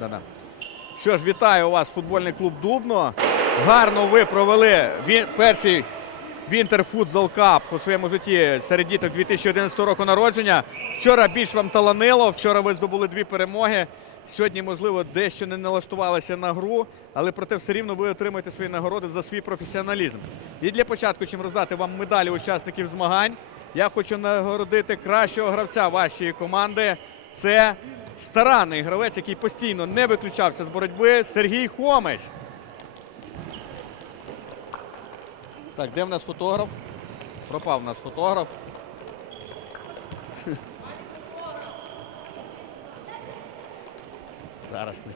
Да-да. Що ж, вітаю вас, футбольний клуб Дубно. Гарно ви провели він, перший Вінтерфутзал Кап у своєму житті серед діток 2011 року народження. Вчора більш вам таланило. Вчора ви здобули дві перемоги. Сьогодні, можливо, дещо не налаштувалися на гру, але проте все рівно ви отримаєте свої нагороди за свій професіоналізм. І для початку, чим роздати вам медалі учасників змагань, я хочу нагородити кращого гравця вашої команди. Це старанний гравець, який постійно не виключався з боротьби. Сергій Хомець. Так, де в нас фотограф? Пропав у нас фотограф. Зараз не.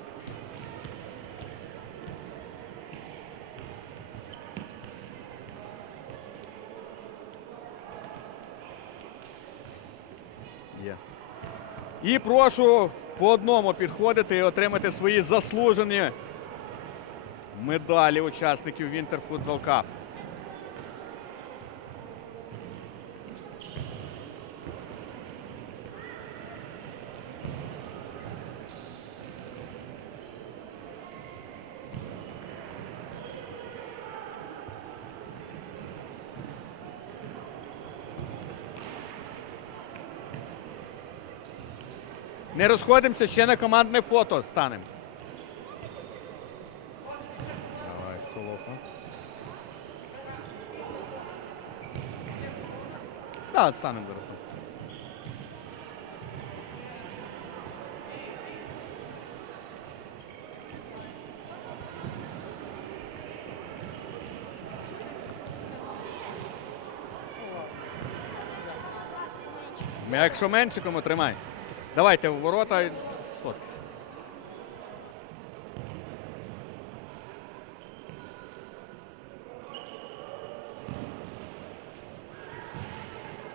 Є. І прошу по одному підходити і отримати свої заслужені медалі учасників Winter Futsal Не розходимося, ще на командне фото станемо. Давай, Солоха. Да, станемо зараз. там. Якщо менше кому тримай. Давайте в ворота і сфоткайся.